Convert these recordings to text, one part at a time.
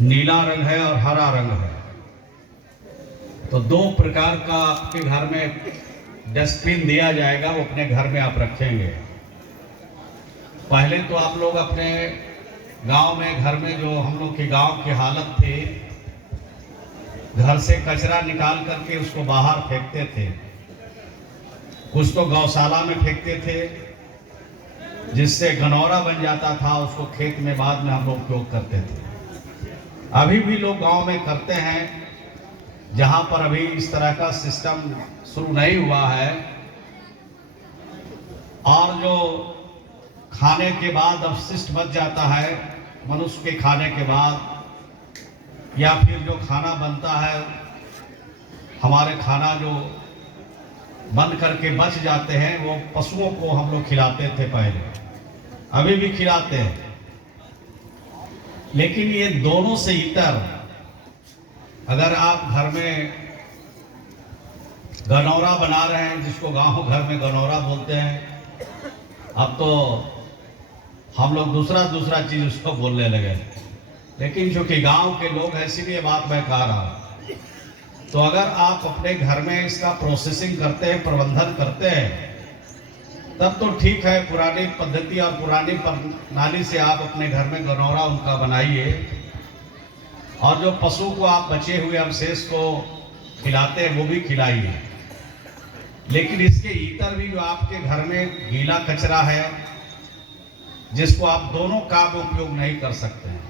नीला रंग है और हरा रंग है। तो दो प्रकार का आपके घर में डस्टबिन दिया जाएगा, वो अपने घर में आप रखेंगे। पहले तो आप लोग अपने गांव में, घर में जो हम लोग के गांव की हालत थी, घर से कचरा निकाल करके उसको बाहर फेंकते थे। कुछ तो गौशाला में फेंकते थे, जिससे गनौरा बन जाता था, उसको खेत में बाद में हम लोग उपयोग करते थे। अभी भी लोग गांव में करते हैं, जहां पर अभी इस तरह का सिस्टम शुरू नहीं हुआ है। और जो खाने के बाद अपशिष्ट बच जाता है, मनुष्य के खाने के बाद, या फिर जो खाना बनता है, हमारे खाना जो बन करके बच जाते हैं, वो पशुओं को हम लोग खिलाते थे पहले, अभी भी खिलाते हैं। लेकिन ये दोनों से इतर, अगर आप घर में गनौरा बना रहे हैं, जिसको गांव घर में गनौरा बोलते हैं, अब तो हम लोग दूसरा चीज उसको बोलने लगे। लेकिन चूंकि गांव के लोग हैं, इसीलिए बात मैं कह रहा हूं। तो अगर आप अपने घर में इसका प्रोसेसिंग करते हैं, प्रबंधन करते हैं, तब तो ठीक है। पुरानी पद्धति और पुरानी प्रणाली से आप अपने घर में गनौरा उनका बनाइए, और जो पशु को आप बचे हुए अवशेष को खिलाते हैं, वो भी खिलाइए। लेकिन इसके इतर भी जो आपके घर में गीला कचरा है, जिसको आप दोनों काम में उपयोग नहीं कर सकते हैं,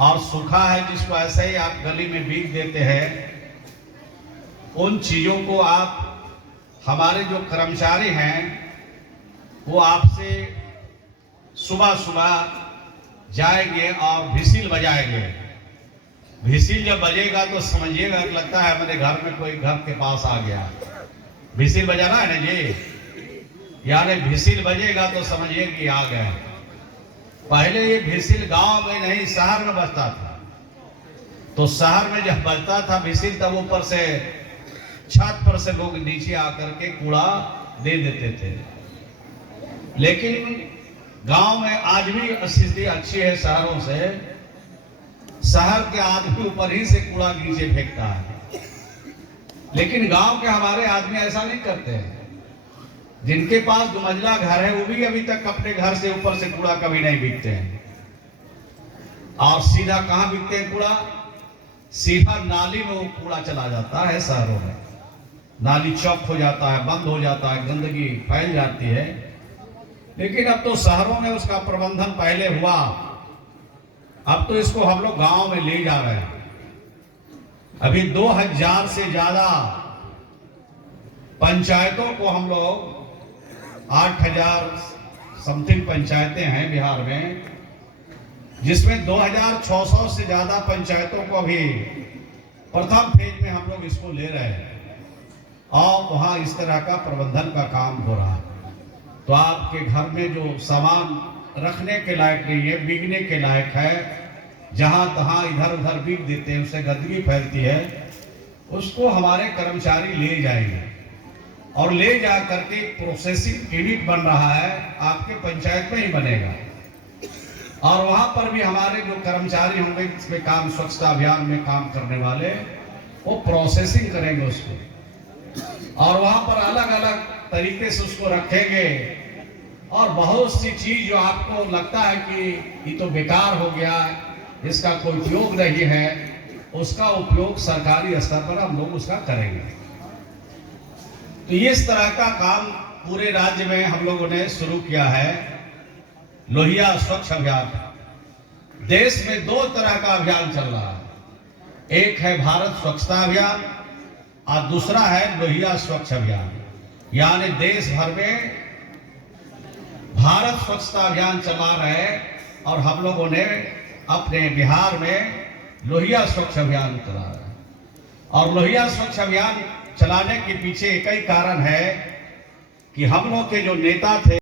और सूखा है जिसको ऐसे ही आप गली में बीग देते हैं, उन चीजों को आप, हमारे जो कर्मचारी हैं, वो आपसे सुबह सुबह जाएंगे और व्हिसिल बजाएंगे। व्हिसिल जब बजेगा तो समझिएगा, लगता है हमारे घर में कोई घर के पास आ गया। व्हिसिल बजाना है ना जी, यानी व्हिसिल बजेगा तो समझिए कि आ गए। पहले ये व्हिसिल गांव में नहीं, शहर में बजता था। तो शहर में जब बजता था व्हिसिल, तब ऊपर से छत पर से लोग नीचे आकर के कूड़ा दे देते थे। लेकिन गांव में आज भी स्थिति अच्छी है शहरों से। शहर के आदमी ऊपर ही से कूड़ा नीचे फेंकता है, लेकिन गांव के हमारे आदमी ऐसा नहीं करते हैं। जिनके पास 2 मंजिला घर है, वो भी अभी तक अपने घर से ऊपर से कूड़ा कभी नहीं बिकते हैं। और सीधा कहां बिकते हैं कूड़ा? सीधा नाली में वो कूड़ा चला जाता है। शहरों में नाली चौक हो जाता है, बंद हो जाता है, गंदगी फैल जाती है। लेकिन अब तो शहरों में उसका प्रबंधन पहले हुआ, अब तो इसको हम लोग गांव में ले जा रहे हैं। अभी 2000 से ज्यादा पंचायतों को हम लोग, 8000 समथिंग पंचायतें हैं बिहार में, जिसमें 2600 से ज्यादा पंचायतों को अभी प्रथम फेज में हम लोग इसको ले रहे हैं, और वहां इस तरह का प्रबंधन का काम हो रहा है। तो आपके घर में जो सामान रखने के लायक नहीं है, बिकने के लायक है, जहां तहां इधर उधर बिक देते हैं, उससे गंदगी फैलती है, उसको हमारे कर्मचारी ले जाएंगे, और ले जा करके प्रोसेसिंग यूनिट बन रहा है, आपके पंचायत में ही बनेगा। और वहां पर भी हमारे जो कर्मचारी होंगे, इसमें काम, स्वच्छता अभियान में काम करने वाले, वो प्रोसेसिंग करेंगे उसको, और वहां पर अलग अलग तरीके से उसको रखेंगे। और बहुत सी चीज जो आपको लगता है कि ये तो बेकार हो गया, इसका कोई उपयोग नहीं है, उसका उपयोग सरकारी स्तर पर हम लोग उसका करेंगे। तो इस तरह का काम पूरे राज्य में हम लोगों ने शुरू किया है, लोहिया स्वच्छ अभियान। देश में 2 तरह का अभियान चल रहा है, एक है भारत स्वच्छता अभियान और दूसरा है लोहिया स्वच्छ अभियान। यानी देश भर में भारत स्वच्छता अभियान चला रहे हैं, और हम लोगों ने अपने बिहार में लोहिया स्वच्छ अभियान चला रहे हैं। और लोहिया स्वच्छ अभियान चलाने के पीछे एक ही कारण है कि हम लोग के जो नेता थे,